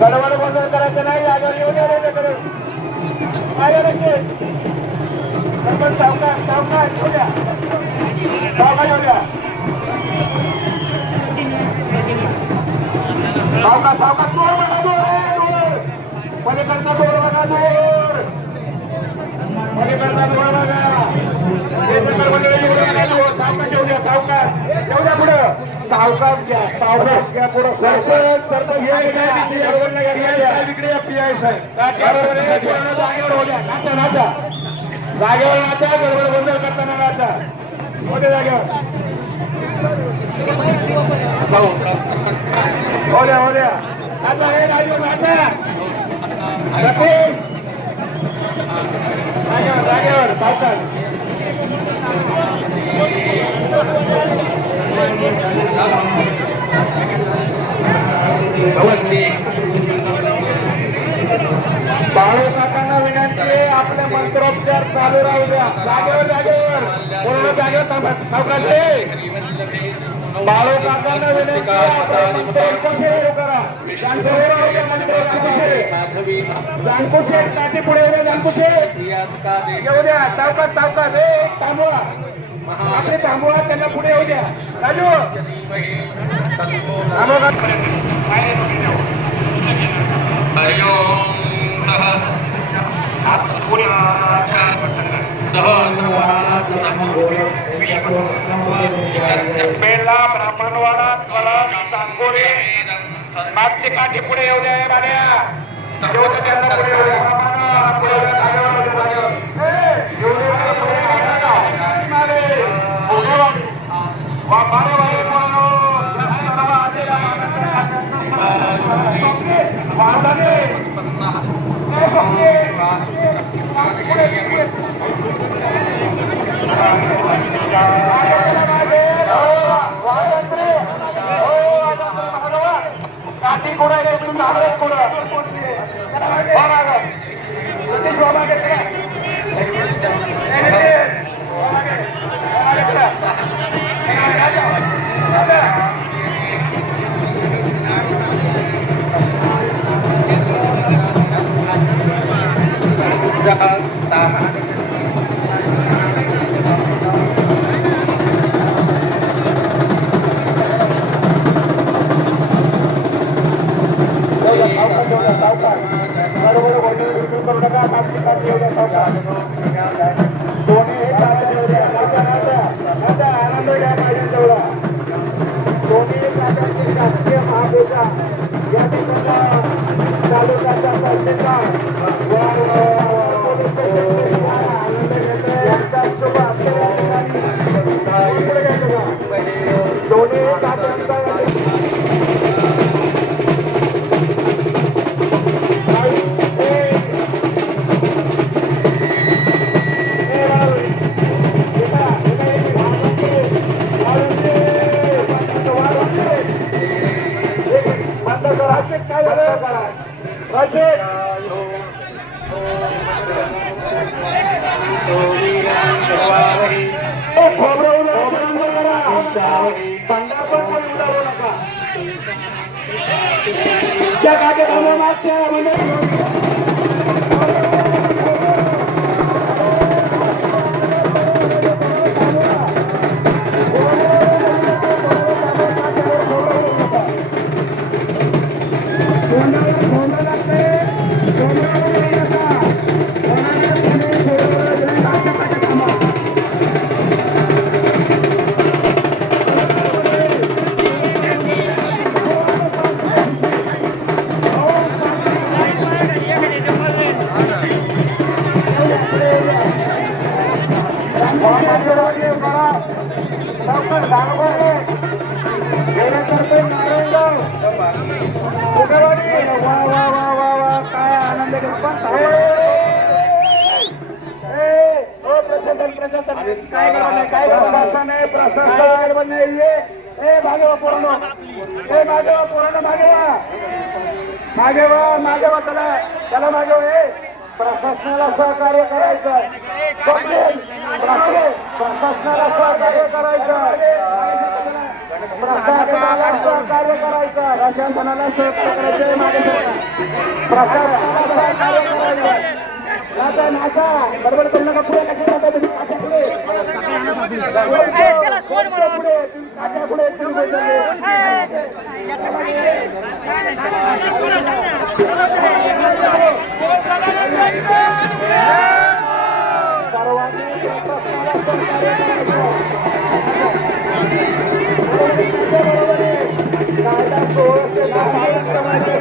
गडबड गोंधळ करायचं नाही जागेवर येऊ द्या रेल्वेकडे काय नक्की. सरपंच सावकाश सावकाश येऊ द्या द्या सावकाश सावकाश दूर बघा दूर ए, दूर पलीकडचा दूर बघा. द्या, दूर. सावकाश द्या द्या पुढं. सावकाश घ्या सावकाश घ्या पुढं. सरपंच सरपंच या इकडे बरोबर नाही घ्या, या. इकडे पी आय साहेब. जागेवर नाचा नाचा जागेवर नाचा गडबड गोंधळ करताना नाचा होते जागेवर. हो द्या हो द्या. नाचा हे राजू नाचा. जागेवर जागेवर पावसात बाळू काकांना विनंती आहे आपले मंत्रोपचार चालू राहू द्या. जागेवर जागेवर. पूर्ण जागेवर थांबा. बाळू काकांना विनंती मंत्रोपचार करा. जानकुशे काठी पुढे येऊ द्या. जानकुशे येऊ द्या सावकाश सावकाश. हे थांबवा. आपले थांबवा त्यांना पुढे येऊ द्या. राजू. मागचे काठी पुढे येऊ द्या राण्या येऊ द्या त्यांना पुढे येऊ द्या. दोन्ही জায়গাকে ভালো মারছে আমাদের Thank you. काय आनंद काय काय प्रशासन आहे प्रशासन नाहीये ए मागे वा पोरांनो ए मागे वा पोरांनो त्याला त्याला मागे हे प्रशासनाला सहकार्य करायचं. प्रशासनाला सहकार्य करायचं. प्रशासनाला सहकार्य करायचं. प्रशासनाला सहकार्य करायचं. प्रशासनाला करायचं. नाचा बरोबर करू नका पुढे कसे जाता तुम्ही पुढे. पुढे. समाज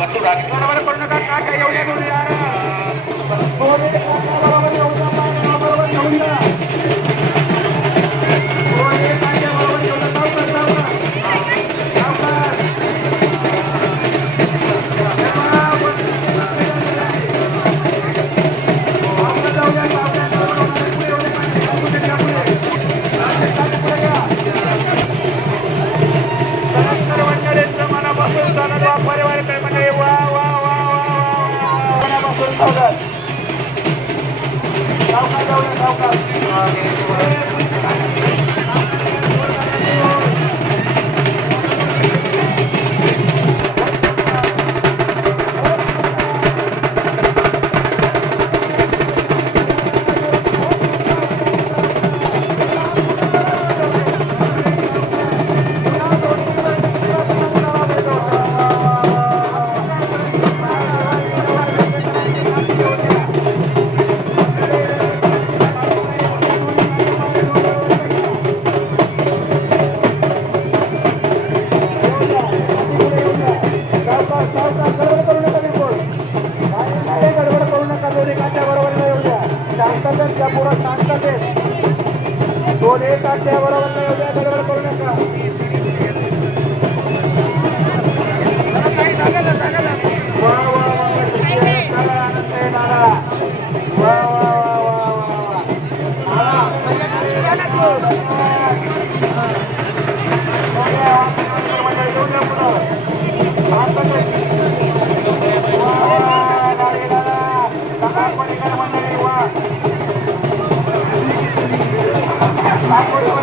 वस्तू राजकीय Thank you. करू नका बिलकुल काही गडबड करू नका दोन एकाच्या बरोबरीला येऊ द्या शांततेत त्या पुरा शांततेत दोन एक एकाच्या बरोबरीला येऊ द्या गडबड करू नका. धन्यवाद.